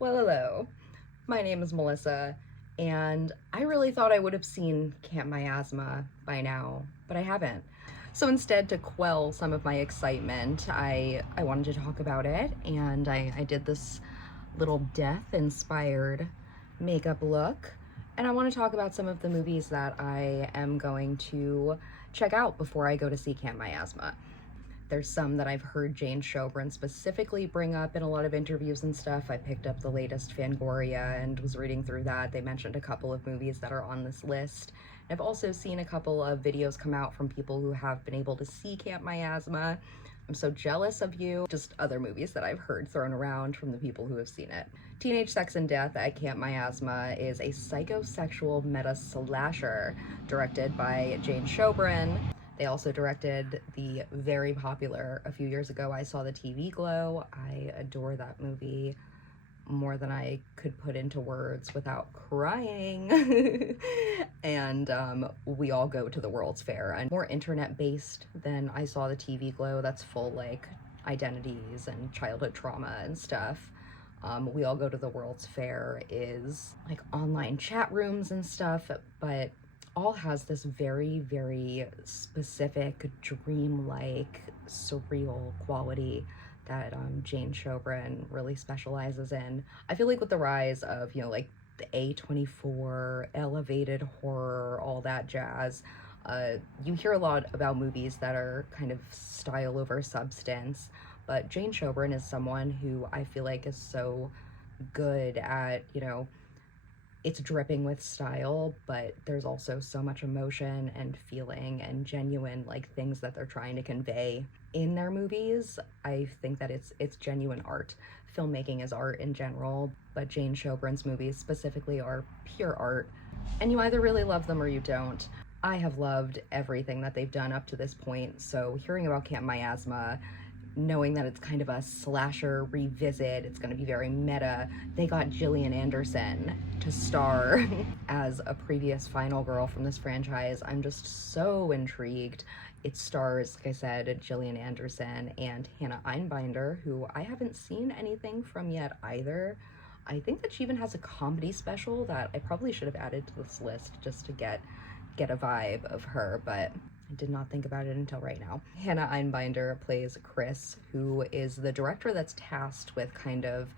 Well, hello. My name is Melissa, and I really thought I would have seen Camp Miasma by now, but I haven't. So instead, to quell some of my excitement, I wanted to talk about it, and I did this little death-inspired makeup look, and I want to talk about some of the movies that I am going to check out before I go to see Camp Miasma. There's some that I've heard Jane Shobrin specifically bring up in a lot of interviews and stuff. I picked up the latest Fangoria and was reading through that. They mentioned a couple of movies that are on this list. I've also seen a couple of videos come out from people who have been able to see Camp Miasma. I'm so jealous of you. Just other movies that I've heard thrown around from the people who have seen it. Teenage Sex and Death at Camp Miasma is a psychosexual meta-slasher directed by Jane Shobrin. They also directed the very popular, a few years ago, I Saw the TV Glow. I adore that movie more than I could put into words without crying. And We All Go to the World's Fair, and more internet-based than I Saw the TV Glow. That's full, like, identities and childhood trauma and stuff. We All Go to the World's Fair is like online chat rooms and stuff, but all has this very, very specific, dreamlike, surreal quality that Jane Shobrin really specializes in. I feel like with the rise of, like the A24, elevated horror, all that jazz, you hear a lot about movies that are kind of style over substance, but Jane Shobrin is someone who I feel like is so good at, it's dripping with style, but there's also so much emotion and feeling and genuine, like, things that they're trying to convey in their movies. I think that it's genuine art. Filmmaking is art in general, but Jane Shobrin's movies specifically are pure art, and you either really love them or you don't. I have loved everything that they've done up to this point, so hearing about Camp Miasma, knowing that it's kind of a slasher revisit, it's going to be very meta. They got Gillian Anderson to star as a previous final girl from this franchise. I'm just so intrigued. It stars, like I said, Gillian Anderson and Hannah Einbinder, who I haven't seen anything from yet either. I think that she even has a comedy special that I probably should have added to this list just to get a vibe of her, but I did not think about it until right now. Hannah Einbinder plays Chris, who is the director that's tasked with kind of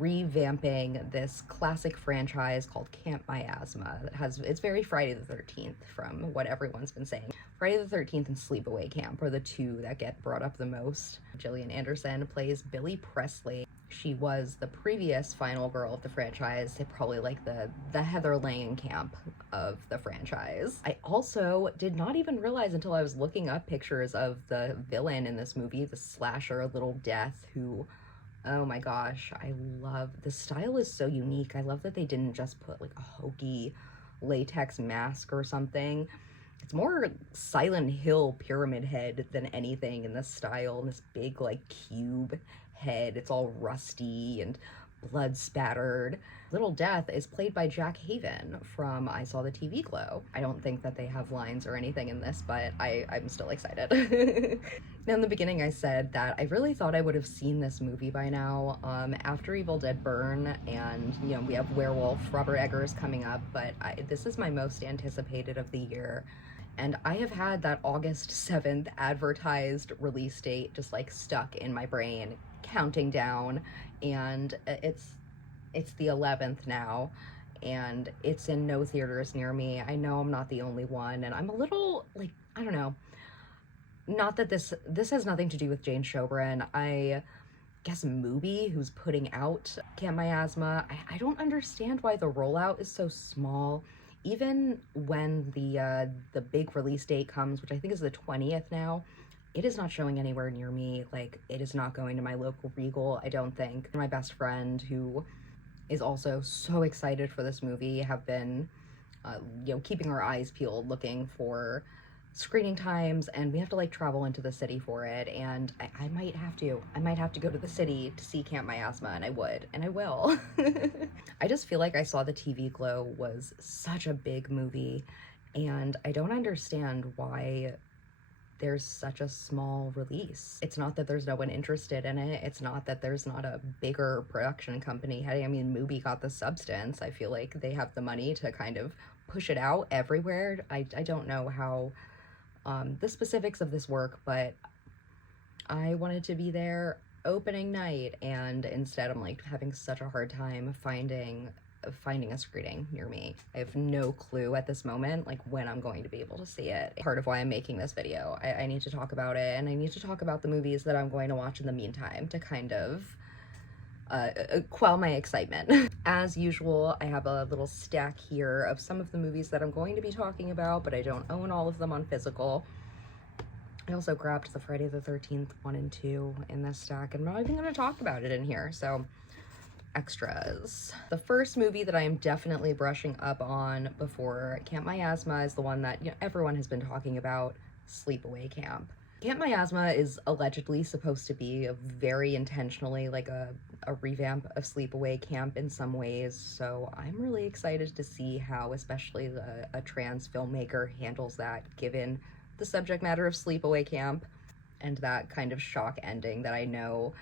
revamping this classic franchise called Camp Miasma. It's very Friday the 13th from what everyone's been saying. Friday the 13th and Sleepaway Camp are the two that get brought up the most. Gillian Anderson plays Billy Presley. She was the previous final girl of the franchise, probably like the Heather Langenkamp of the franchise. I also did not even realize until I was looking up pictures of the villain in this movie, the slasher Little Death, who, oh my gosh, I love, the style is so unique. I love that they didn't just put like a hokey latex mask or something. It's more Silent Hill Pyramid Head than anything in this style, and this big like cube head. It's all rusty and blood spattered. Little Death is played by Jack Haven from I Saw the TV Glow. I don't think that they have lines or anything in this, but I'm still excited. Now, in the beginning I said that I really thought I would have seen this movie by now. After Evil Dead Burn, and we have Werewolf, Robert Eggers coming up, but this is my most anticipated of the year. And I have had that August 7th advertised release date just like stuck in my brain, counting down, and it's the 11th now, and it's in no theaters near me. I know I'm not the only one, and I'm a little, like, I don't know, not that this has nothing to do with Jane Shobrin. I guess Mubi, who's putting out Camp Miasma, I don't understand why the rollout is so small. Even when the big release date comes, which I think is the 20th now, it is not showing anywhere near me. Like, it is not going to my local Regal, I don't think. My best friend, who is also so excited for this movie, have been, keeping our eyes peeled, looking for screening times, and we have to like travel into the city for it, and I might have to go to the city to see Camp Miasma, and I would, and I will. I just feel like I Saw the TV Glow was such a big movie, and I don't understand why there's such a small release. It's not that there's no one interested in it. It's not that there's not a bigger production company heading. I mean, Mubi got the substance. I feel like they have the money to kind of push it out everywhere. I don't know how the specifics of this work, but I wanted to be there opening night, and instead I'm like having such a hard time finding a screening near me. I have no clue at this moment like when I'm going to be able to see it. Part of why I'm making this video. I need to talk about it, and I need to talk about the movies that I'm going to watch in the meantime to kind of quell my excitement. As usual, I have a little stack here of some of the movies that I'm going to be talking about, but I don't own all of them on physical. I also grabbed the Friday the 13th 1 and 2 in this stack, and I'm not even going to talk about it in here, so extras. The first movie that I am definitely brushing up on before Camp Miasma is the one that, you know, everyone has been talking about, Sleepaway Camp. Camp Miasma is allegedly supposed to be very intentionally like a revamp of Sleepaway Camp in some ways, so I'm really excited to see how especially a trans filmmaker handles that, given the subject matter of Sleepaway Camp and that kind of shock ending that I know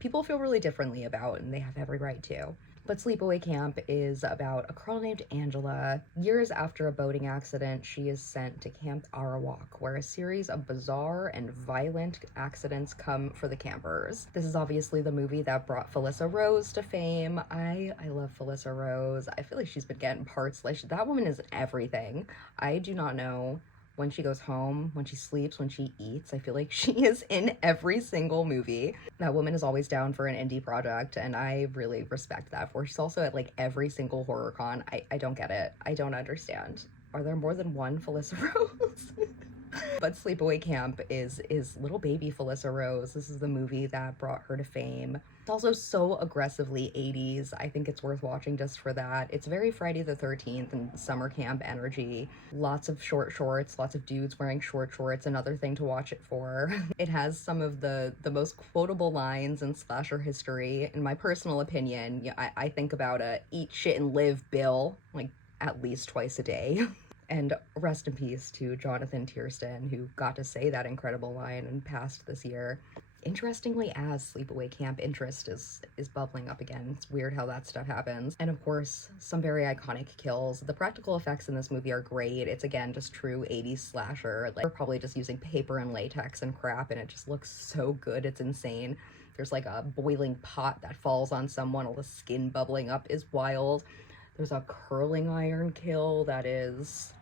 people feel really differently about, and they have every right to. But Sleepaway Camp is about a girl named Angela. Years after a boating accident, she is sent to Camp Arawak, where a series of bizarre and violent accidents come for the campers. This is obviously the movie that brought Felissa Rose to fame. I love Felissa Rose. I feel like she's been getting parts. Like, that woman is everything. I do not know when she goes home, when she sleeps, when she eats. I feel like she is in every single movie. That woman is always down for an indie project, and I really respect that for her. She's also at like every single horror con. I don't get it. I don't understand. Are there more than one Felissa Rose? But Sleepaway Camp is little baby Felissa Rose. This is the movie that brought her to fame. It's also so aggressively 80s. I think it's worth watching just for that. It's very Friday the 13th and summer camp energy. Lots of short shorts, lots of dudes wearing short shorts, another thing to watch it for. It has some of the most quotable lines in slasher history. In my personal opinion, yeah, I think about a eat shit and live Bill, like at least twice a day. And rest in peace to Jonathan Tiersten, who got to say that incredible line and passed this year. Interestingly, as Sleepaway Camp interest is bubbling up again. It's weird how that stuff happens. And of course, some very iconic kills. The practical effects in this movie are great. It's again just true 80s slasher. Like, they're probably just using paper and latex and crap, and it just looks so good. It's insane. There's like a boiling pot that falls on someone, all the skin bubbling up is wild. There's a curling iron kill that is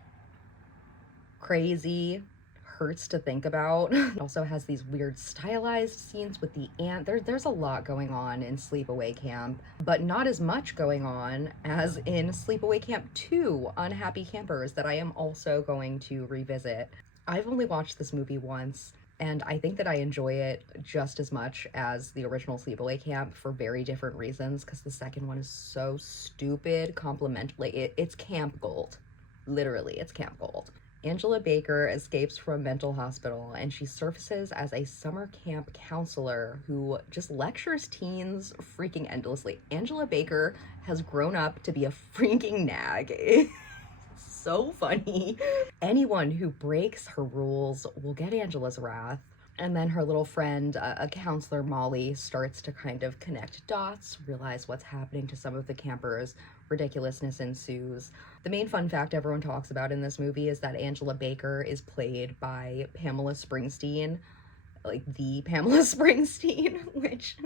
crazy, hurts to think about. It also has these weird stylized scenes with the ant. There's a lot going on in Sleepaway Camp, but not as much going on as in Sleepaway Camp 2, Unhappy Campers, that I am also going to revisit. I've only watched this movie once, and I think that I enjoy it just as much as the original Sleepaway Camp for very different reasons, because the second one is so stupid, complimentary. It's camp gold. Literally, it's camp gold. Angela Baker escapes from a mental hospital, and she surfaces as a summer camp counselor who just lectures teens freaking endlessly. Angela Baker has grown up to be a freaking nag. It's so funny. Anyone who breaks her rules will get Angela's wrath. And then her little friend, a counselor, Molly, starts to kind of connect dots, realize what's happening to some of the campers. Ridiculousness ensues. The main fun fact everyone talks about in this movie is that Angela Baker is played by Pamela Springsteen, like the Pamela Springsteen, which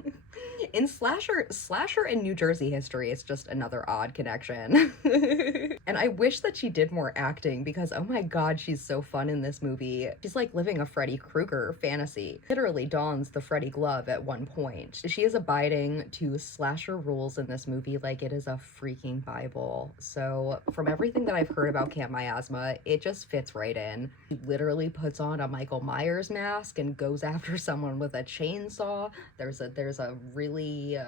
in slasher and New Jersey history, it's just another odd connection. And I wish that she did more acting, because oh my god, she's so fun in this movie. She's like living a Freddy Krueger fantasy. Literally dons the Freddy glove at one point. She is abiding to slasher rules in this movie like it is a freaking Bible. So from everything that I've heard about Camp Miasma, it just fits right in. She literally puts on a Michael Myers mask and goes after someone with a chainsaw. There's a really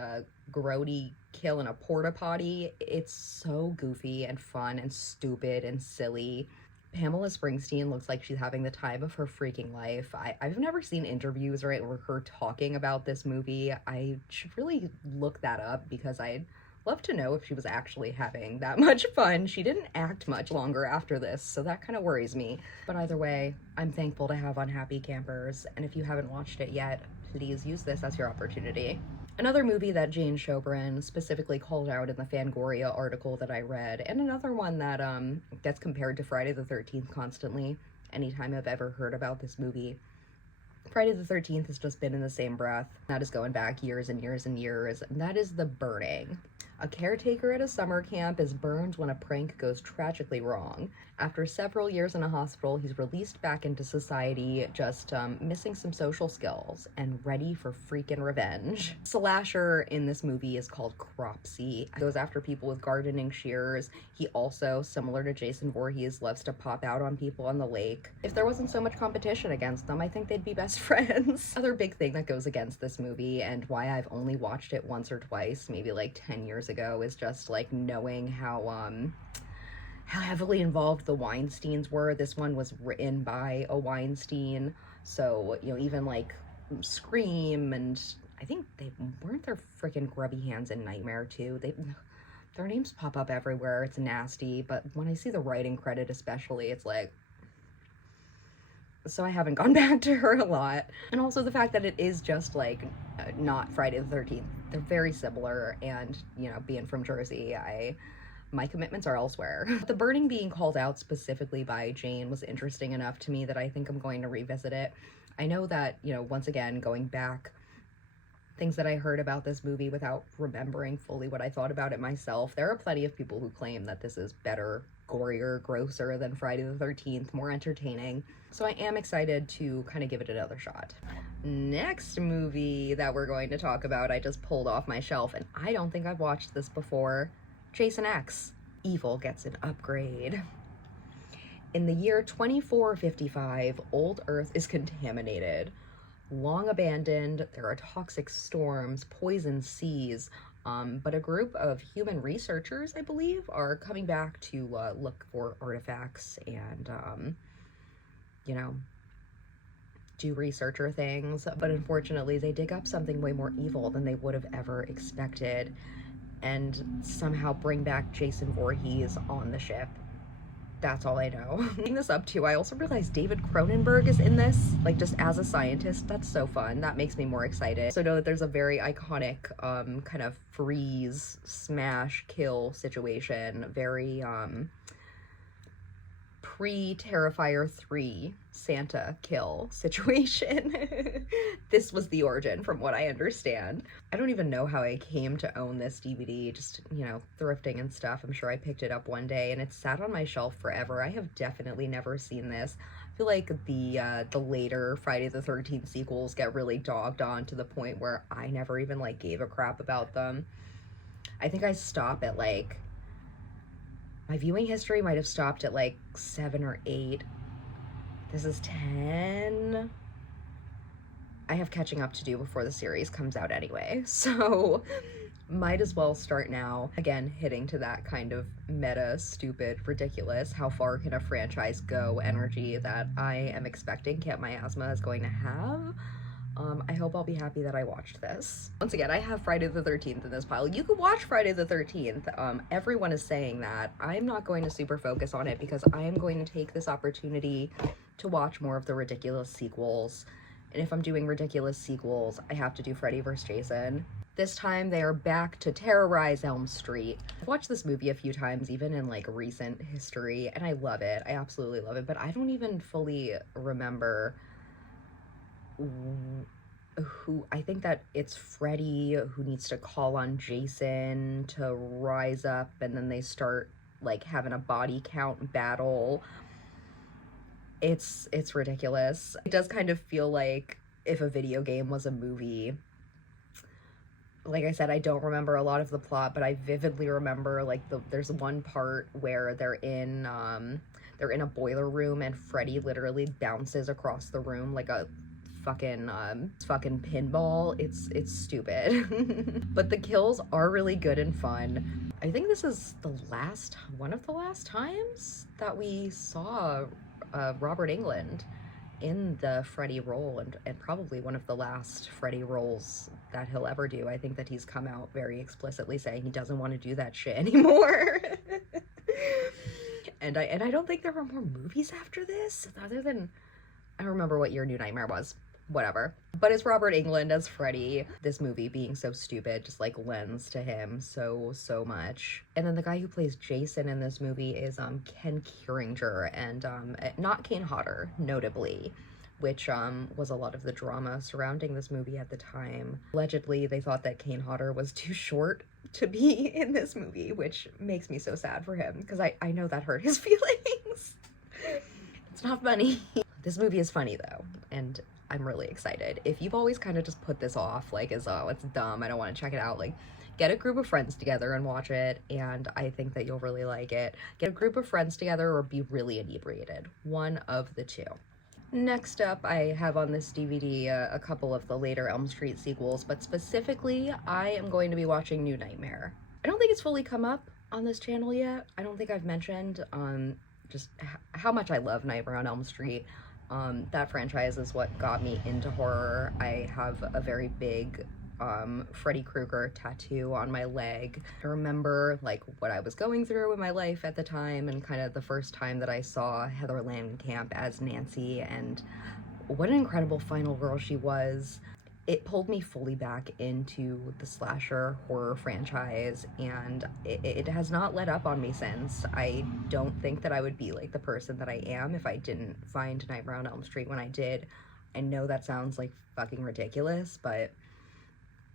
grody kill in a porta potty. It's so goofy and fun and stupid and silly. Pamela Springsteen looks like she's having the time of her freaking life. I've never seen interviews or her talking about this movie. I should really look that up, because I'd Love to know if she was actually having that much fun. She didn't act much longer after this, so that kind of worries me. But either way, I'm thankful to have Unhappy Campers, and if you haven't watched it yet, please use this as your opportunity. Another movie that Jane Chobrin specifically called out in the Fangoria article that I read, and another one that gets compared to Friday the 13th constantly anytime I've ever heard about this movie. Friday the 13th has just been in the same breath. That is going back years and years and years, and that is The Burning. A caretaker at a summer camp is burned when a prank goes tragically wrong. After several years in a hospital, he's released back into society, just missing some social skills and ready for freaking revenge. Slasher in this movie is called Cropsy. He goes after people with gardening shears. He also, similar to Jason Voorhees, loves to pop out on people on the lake. If there wasn't so much competition against them, I think they'd be best friends. Another big thing that goes against this movie, and why I've only watched it once or twice, maybe like 10 years ago, is just like knowing how heavily involved the Weinsteins were. This one was written by a Weinstein, so, you know, even like Scream, and I think they weren't their freaking grubby hands in Nightmare too. Their names pop up everywhere. It's nasty, but when I see the writing credit especially, it's like, so I haven't gone back to her a lot. And also the fact that it is just like not Friday the 13th. They're very similar, and, you know, being from Jersey, my commitments are elsewhere. The Burning being called out specifically by Jane was interesting enough to me that I think I'm going to revisit it. I know that, you know, once again, going back, things that I heard about this movie without remembering fully what I thought about it myself, there are plenty of people who claim that this is better, gorier, grosser than Friday the 13th, more entertaining. So I am excited to kind of give it another shot. Next movie that we're going to talk about, I just pulled off my shelf, and I don't think I've watched this before. Jason X. Evil gets an upgrade. In the year 2455, Old Earth is contaminated. Long abandoned, there are toxic storms, poison seas, but a group of human researchers, I believe, are coming back to look for artifacts and, you know, do researcher things. But unfortunately, they dig up something way more evil than they would have ever expected, and somehow bring back Jason Voorhees on the ship. That's all I know. Looking this up too, I also realized David Cronenberg is in this, like, just as a scientist. That's so fun. That makes me more excited. So know that there's a very iconic kind of freeze, smash, kill situation. Very pre-Terrifier 3 Santa kill situation. This was the origin, from what I understand. I don't even know how I came to own this DVD, just, you know, thrifting and stuff. I'm sure I picked it up one day and it sat on my shelf forever. I have definitely never seen this. I feel like the later Friday the 13th sequels get really dogged on to the point where I never even like gave a crap about them. I think I stop at like, my viewing history might have stopped at like 7 or 8. This is 10. I have catching up to do before the series comes out anyway, so might as well start now. Again, hitting to that kind of meta, stupid, ridiculous, how far can a franchise go energy that I am expecting Camp Miasma is going to have. I hope I'll be happy that I watched this. Once again, I have Friday the 13th in this pile. You could watch Friday the 13th. Everyone is saying that. I'm not going to super focus on it because I am going to take this opportunity to watch more of the ridiculous sequels. And if I'm doing ridiculous sequels, I have to do Freddy vs. Jason. This time they are back to terrorize Elm Street. I've watched this movie a few times, even in like recent history, and I love it. I absolutely love it, but I don't even fully remember who. I think that it's Freddy who needs to call on Jason to rise up, and then they start like having a body count battle. It's ridiculous. It does kind of feel like if a video game was a movie. Like I said, I don't remember a lot of the plot, but I vividly remember like there's one part where they're in a boiler room and Freddy literally bounces across the room like a fucking pinball. It's stupid. But the kills are really good and fun. I think this is one of the last times that we saw Robert Englund in the Freddy role, and probably one of the last Freddy roles that he'll ever do. I think that he's come out very explicitly saying he doesn't want to do that shit anymore. And I don't think there were more movies after this, other than, I don't remember what year New Nightmare was. Whatever. But it's Robert Englund as Freddy. This movie being so stupid just like lends to him so much. And then the guy who plays Jason in this movie is Ken Kieringer, and not Kane Hodder, notably, which was a lot of the drama surrounding this movie at the time. Allegedly, they thought that Kane Hodder was too short to be in this movie, which makes me so sad for him, because I know that hurt his feelings. It's not funny. This movie is funny though, and I'm really excited. If you've always kind of just put this off, like, as, oh, it's dumb, I don't want to check it out, like, get a group of friends together and watch it, and I think that you'll really like it. Get a group of friends together or be really inebriated. One of the two. Next up, I have on this DVD a couple of the later Elm Street sequels, but specifically, I am going to be watching New Nightmare. I don't think it's fully come up on this channel yet. I don't think I've mentioned just how much I love Nightmare on Elm Street. That franchise is what got me into horror. I have a very big Freddy Krueger tattoo on my leg. I remember like what I was going through in my life at the time, and kind of the first time that I saw Heather Langenkamp as Nancy, and what an incredible final girl she was. It pulled me fully back into the slasher horror franchise, and it has not let up on me since. I don't think that I would be like the person that I am if I didn't find Nightmare on Elm Street when I did. I know that sounds like fucking ridiculous, but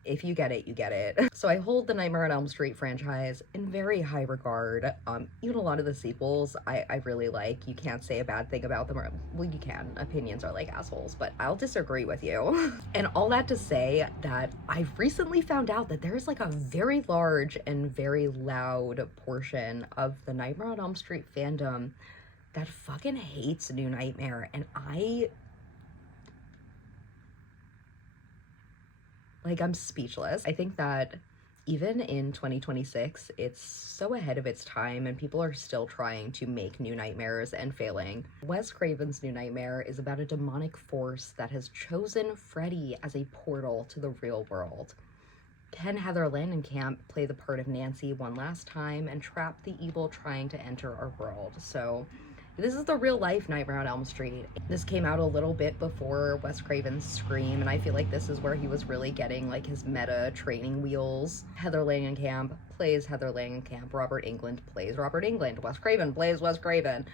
if you get it, you get it. So I hold the Nightmare on Elm Street franchise in very high regard. Even a lot of the sequels I really like. You can't say a bad thing about them, or, well, you can. Opinions are like assholes, but I'll disagree with you. And all that to say that I've recently found out that there's like a very large and very loud portion of the Nightmare on Elm Street fandom that fucking hates New Nightmare, and I'm speechless. I think that even in 2026, it's so ahead of its time, and people are still trying to make new nightmares and failing. Wes Craven's New Nightmare is about a demonic force that has chosen Freddy as a portal to the real world. Can Heather Langenkamp play the part of Nancy one last time and trap the evil trying to enter our world? So this is the real life Nightmare on Elm Street. This came out a little bit before Wes Craven's Scream, and I feel like this is where he was really getting like his meta training wheels. Heather Langenkamp plays Heather Langenkamp, Robert Englund plays Robert Englund, Wes Craven plays Wes Craven,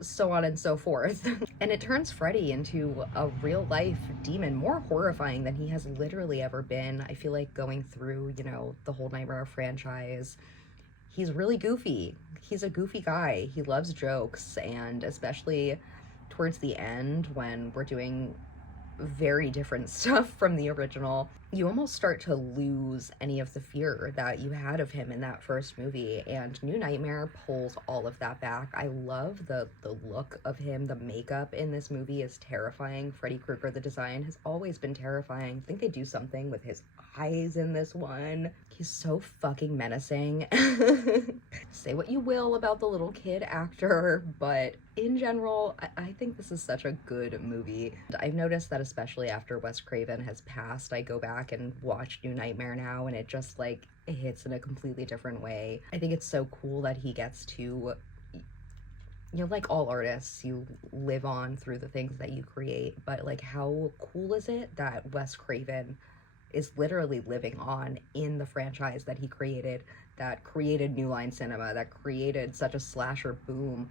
so on and so forth. And it turns Freddy into a real life demon, more horrifying than he has literally ever been. I feel like going through, you know, the whole Nightmare franchise, he's really goofy. He's a goofy guy. He loves jokes, and especially towards the end when we're doing very different stuff from the original, you almost start to lose any of the fear that you had of him in that first movie, and New Nightmare pulls all of that back. I love the look of him. The makeup in this movie is terrifying. Freddy Krueger, the design, has always been terrifying. I think they do something with his eyes in this one. He's so fucking menacing. Say what you will about the little kid actor, but in general, I think this is such a good movie. I've noticed that especially after Wes Craven has passed, I go back and watch New Nightmare now, and it just like it hits in a completely different way. I think it's so cool that he gets to, you know, like all artists, you live on through the things that you create, but like how cool is it that Wes Craven is literally living on in the franchise that he created, that created New Line Cinema, that created such a slasher boom.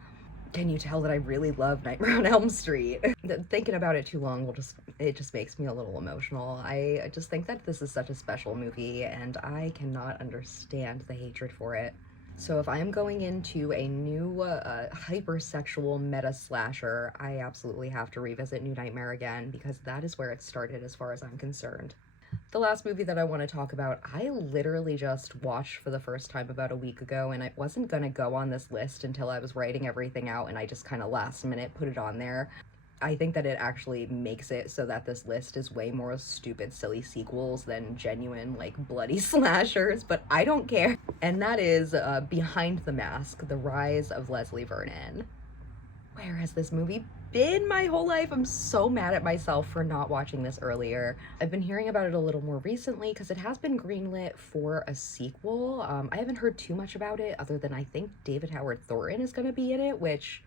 Can you tell that I really love Nightmare on Elm Street? Thinking about it too long it just makes me a little emotional. I just think that this is such a special movie, and I cannot understand the hatred for it. So if I'm going into a new hypersexual meta slasher, I absolutely have to revisit New Nightmare again, because that is where it started as far as I'm concerned. The last movie that I want to talk about, I literally just watched for the first time about a week ago, and I wasn't going to go on this list until I was writing everything out, and I just kind of last minute put it on there. I think that it actually makes it so that this list is way more stupid, silly sequels than genuine, like, bloody slashers, but I don't care. And that is Behind the Mask, The Rise of Leslie Vernon. where has this movie been my whole life? I'm so mad at myself for not watching this earlier. I've been hearing about it a little more recently because it has been greenlit for a sequel. I haven't heard too much about it other than I think David Howard Thornton is going to be in it, which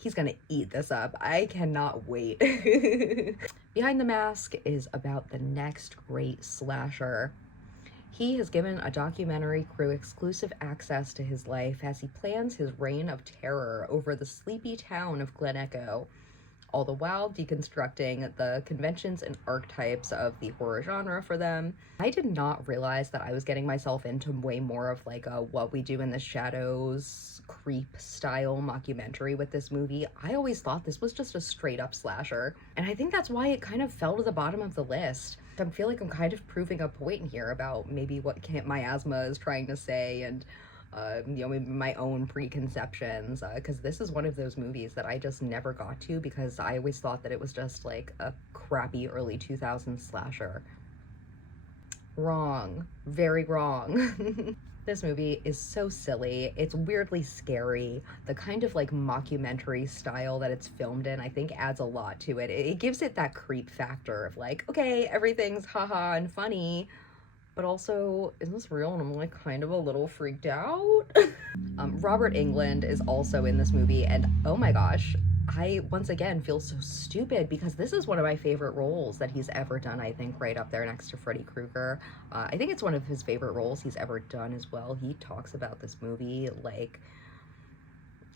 he's gonna eat this up. I cannot wait. Behind the Mask is about the next great slasher. He has given a documentary crew exclusive access to his life as he plans his reign of terror over the sleepy town of Glen Echo, all the while deconstructing the conventions and archetypes of the horror genre for them. I did not realize that I was getting myself into way more of like a What We Do in the Shadows creep style mockumentary with this movie. I always thought this was just a straight up slasher, and I think that's why it kind of fell to the bottom of the list. I feel like I'm kind of proving a point here about maybe what Camp Miasma is trying to say, and you know, maybe my own preconceptions, because this is one of those movies that I just never got to because I always thought that it was just like a crappy early 2000s slasher. Wrong. Very wrong. This movie is so silly. It's weirdly scary. The kind of like mockumentary style that it's filmed in, I think adds a lot to it. It gives it that creep factor of like, okay, everything's haha and funny, but also, is this real? And I'm like kind of a little freaked out. Robert Englund is also in this movie, and oh my gosh, I once again feel so stupid because this is one of my favorite roles that he's ever done, I think, right up there next to Freddy Krueger. I think it's one of his favorite roles he's ever done as well. He talks about this movie like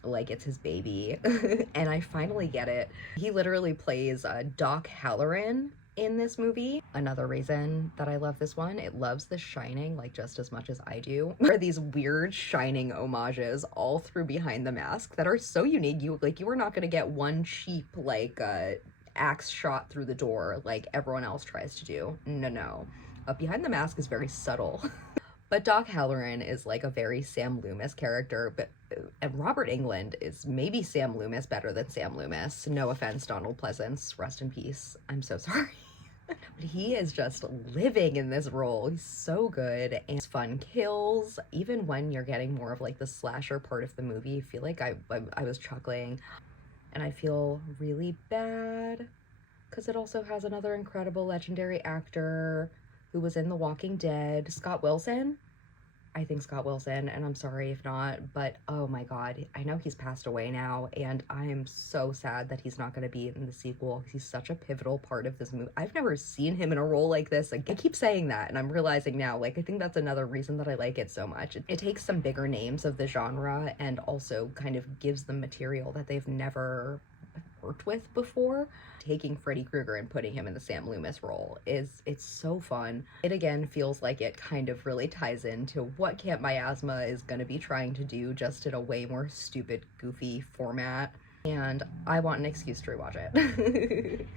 it's his baby, and I finally get it. He literally plays Doc Halloran in this movie. Another reason that I love this one, it loves The Shining like just as much as I do. There are these weird Shining homages all through Behind the Mask that are so unique. You are not gonna get one cheap like axe shot through the door like everyone else tries to do. No. Behind the Mask is very subtle. But Doc Halloran is like a very Sam Loomis character, and Robert Englund is maybe Sam Loomis better than Sam Loomis. No offense, Donald Pleasance, rest in peace. I'm so sorry. But he is just living in this role. He's so good, and it's fun kills. Even when you're getting more of like the slasher part of the movie, I feel like I was chuckling, and I feel really bad because it also has another incredible legendary actor who was in The Walking Dead, Scott Wilson. I think Scott Wilson, and I'm sorry if not, but oh my god, I know he's passed away now, and I'm so sad that he's not going to be in the sequel. He's such a pivotal part of this movie. I've never seen him in a role like this. Like, I keep saying that, and I'm realizing now, like, I think that's another reason that I like it so much. It takes some bigger names of the genre and also kind of gives them material that they've never worked with before. Taking Freddy Krueger and putting him in the Sam Loomis role it's so fun. It again feels like it kind of really ties into what Camp Miasma is going to be trying to do, just in a way more stupid, goofy format, and I want an excuse to rewatch it.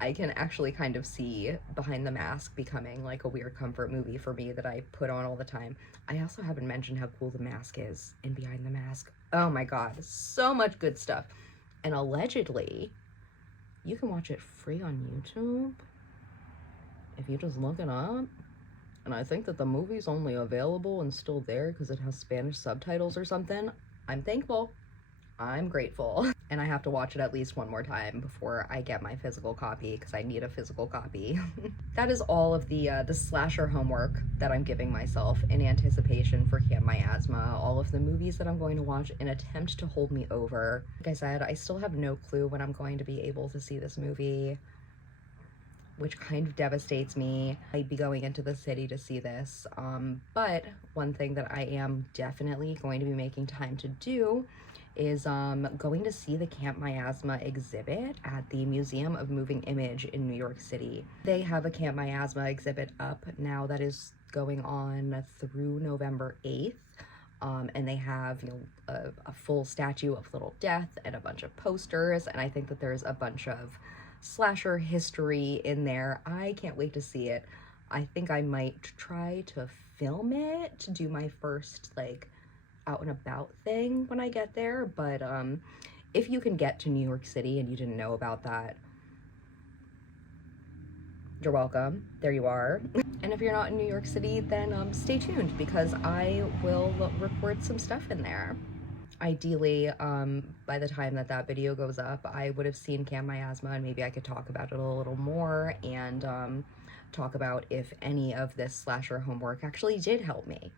I can actually kind of see Behind the Mask becoming like a weird comfort movie for me that I put on all the time. I also haven't mentioned how cool the mask is in Behind the Mask. Oh my god, so much good stuff. And allegedly, you can watch it free on YouTube if you just look it up. And I think that the movie's only available and still there because it has Spanish subtitles or something. I'm thankful. I'm grateful. And I have to watch it at least one more time before I get my physical copy because I need a physical copy. That is all of the slasher homework that I'm giving myself in anticipation for Camp Miasma. All of the movies that I'm going to watch in attempt to hold me over. Like I said, I still have no clue when I'm going to be able to see this movie, which kind of devastates me. I'd be going into the city to see this. But one thing that I am definitely going to be making time to do is going to see the Camp Miasma exhibit at the Museum of Moving Image in New York City. They have a Camp Miasma exhibit up now that is going on through November 8th. And they have, you know, a full statue of Little Death and a bunch of posters, and I think that there's a bunch of slasher history in there. I can't wait to see it. I think I might try to film it, to do my first, like, out and about thing when I get there, but if you can get to New York City and you didn't know about that, you're welcome. There you are. And if you're not in New York City, then stay tuned because I will record some stuff in there. Ideally, by the time that video goes up, I would have seen Camp Miasma, and maybe I could talk about it a little more and talk about if any of this slasher homework actually did help me.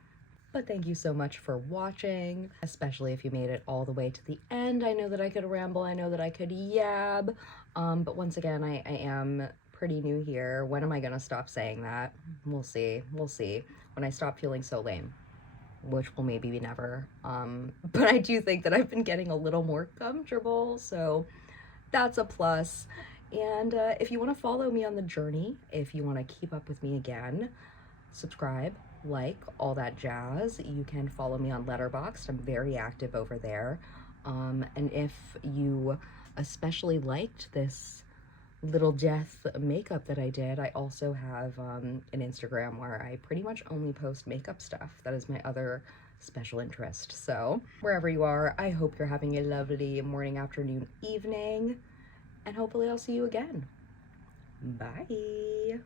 But thank you so much for watching, especially if you made it all the way to the end. I know that I could ramble, I know that I could yab, but once again, I am pretty new here. When am I gonna stop saying that? We'll see. When I stop feeling so lame, which will maybe be never. But I do think that I've been getting a little more comfortable, so that's a plus. And if you want to follow me on the journey, if you want to keep up with me again, subscribe, like, all that jazz. You can follow me on Letterboxd. I'm very active over there. And if you especially liked this little death makeup that I did, I also have an Instagram where I pretty much only post makeup stuff. That is my other special interest. So wherever you are, I hope you're having a lovely morning, afternoon, evening, and hopefully I'll see you again. Bye.